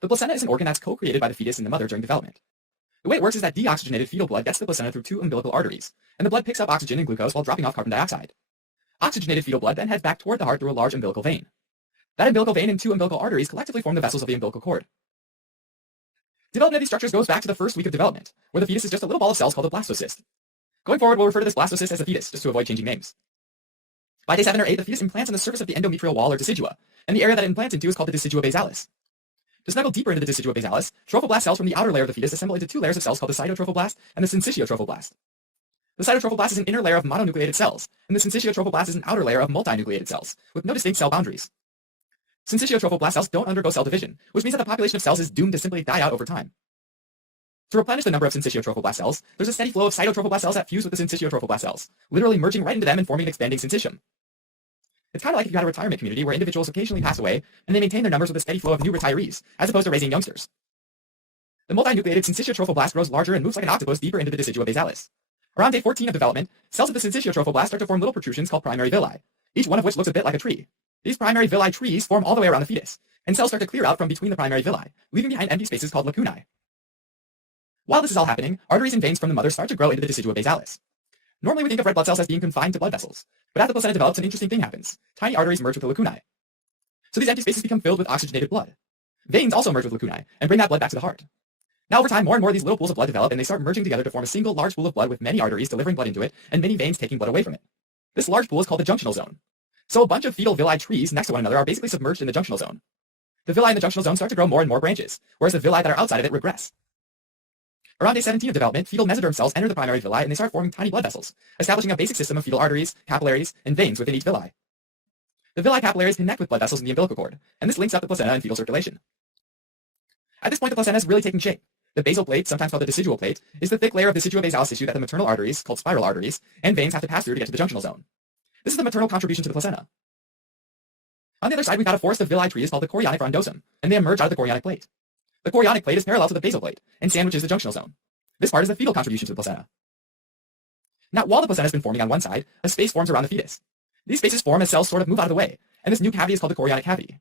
The placenta is an organ that's co-created by the fetus and the mother during development. The way it works is that deoxygenated fetal blood gets to the placenta through two umbilical arteries, and the blood picks up oxygen and glucose while dropping off carbon dioxide. Oxygenated fetal blood then heads back toward the heart through a large umbilical vein. That umbilical vein and two umbilical arteries collectively form the vessels of the umbilical cord. Development of these structures goes back to the first week of development, where the fetus is just a little ball of cells called a blastocyst. Going forward, we'll refer to this blastocyst as a fetus, just to avoid changing names. By day 7 or 8, the fetus implants on the surface of the endometrial wall or decidua, and the area that it implants into is called the decidua basalis. To snuggle deeper into the decidua basalis, trophoblast cells from the outer layer of the fetus assemble into two layers of cells called the cytotrophoblast and the syncytiotrophoblast. The cytotrophoblast is an inner layer of mononucleated cells, and the syncytiotrophoblast is an outer layer of multinucleated cells, with no distinct cell boundaries. Syncytiotrophoblast cells don't undergo cell division, which means that the population of cells is doomed to simply die out over time. To replenish the number of syncytiotrophoblast cells, there's a steady flow of cytotrophoblast cells that fuse with the syncytiotrophoblast cells, literally merging right into them and forming an expanding syncytium. It's kind of like if you had a retirement community where individuals occasionally pass away, and they maintain their numbers with a steady flow of new retirees, as opposed to raising youngsters. The multinucleated syncytiotrophoblast grows larger and moves like an octopus deeper into the decidua basalis. Around day 14 of development, cells of the syncytiotrophoblast start to form little protrusions called primary villi, each one of which looks a bit like a tree. These primary villi trees form all the way around the fetus, and cells start to clear out from between the primary villi, leaving behind empty spaces called lacunae. While this is all happening, arteries and veins from the mother start to grow into the decidua basalis. Normally we think of red blood cells as being confined to blood vessels, but as the placenta develops, an interesting thing happens. Tiny arteries merge with the lacunae. So these empty spaces become filled with oxygenated blood. Veins also merge with lacunae and bring that blood back to the heart. Now over time, more and more of these little pools of blood develop, and they start merging together to form a single large pool of blood with many arteries delivering blood into it and many veins taking blood away from it. This large pool is called the junctional zone. So a bunch of fetal villi trees next to one another are basically submerged in the junctional zone. The villi in the junctional zone start to grow more and more branches, whereas the villi that are outside of it regress. Around day 17 of development, fetal mesoderm cells enter the primary villi and they start forming tiny blood vessels, establishing a basic system of fetal arteries, capillaries, and veins within each villi. The villi capillaries connect with blood vessels in the umbilical cord, and this links up the placenta and fetal circulation. At this point, the placenta is really taking shape. The basal plate, sometimes called the decidual plate, is the thick layer of decidua basalis tissue that the maternal arteries, called spiral arteries, and veins have to pass through to get to the junctional zone. This is the maternal contribution to the placenta. On the other side, we've got a forest of villi trees called the chorionic frondosum, and they emerge out of the chorionic plate. The chorionic plate is parallel to the basal plate, and sandwiches the junctional zone. This part is the fetal contribution to the placenta. Now, while the placenta has been forming on one side, a space forms around the fetus. These spaces form as cells sort of move out of the way, and this new cavity is called the chorionic cavity.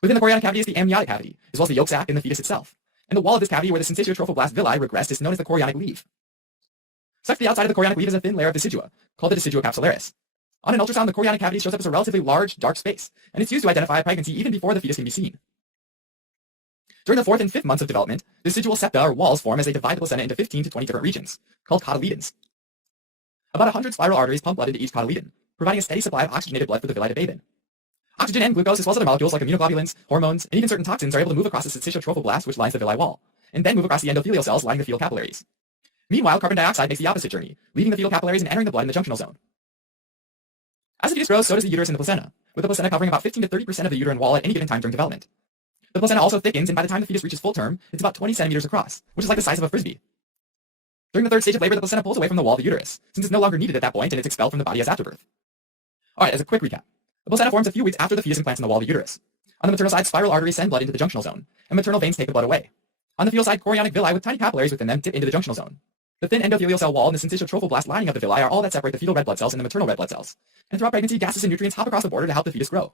Within the chorionic cavity is the amniotic cavity, as well as the yolk sac and the fetus itself. And the wall of this cavity where the syncytiotrophoblast villi regressed is known as the chorionic leaf. Stuck to the outside of the chorionic leaf is a thin layer of decidua, called the decidua capsularis. On an ultrasound, the chorionic cavity shows up as a relatively large, dark space, and it's used to identify a pregnancy even before the fetus can be seen. During the 4th and 5th months of development, decidual septa or walls form as they divide the placenta into 15 to 20 different regions, called cotyledons. About 100 spiral arteries pump blood into each cotyledon, providing a steady supply of oxygenated blood for the villi to bathe in. Oxygen and glucose, as well as other molecules like immunoglobulins, hormones, and even certain toxins are able to move across the syncytiotrophoblast which lines the villi wall, and then move across the endothelial cells lining the fetal capillaries. Meanwhile, carbon dioxide makes the opposite journey, leaving the fetal capillaries and entering the blood in the junctional zone. As the fetus grows, so does the uterus and the placenta, with the placenta covering about 15 to 30% of the uterine wall at any given time during development. The placenta also thickens, and by the time the fetus reaches full term, it's about 20 centimeters across, which is like the size of a frisbee. During the 3rd stage of labor, the placenta pulls away from the wall of the uterus, since it's no longer needed at that point and it's expelled from the body as afterbirth. Alright, as a quick recap. The placenta forms a few weeks after the fetus implants in the wall of the uterus. On the maternal side, spiral arteries send blood into the junctional zone, and maternal veins take the blood away. On the fetal side, chorionic villi with tiny capillaries within them dip into the junctional zone. The thin endothelial cell wall and the syncytiotrophoblast lining of the villi are all that separate the fetal red blood cells and the maternal red blood cells. And throughout pregnancy, gases and nutrients hop across the border to help the fetus grow.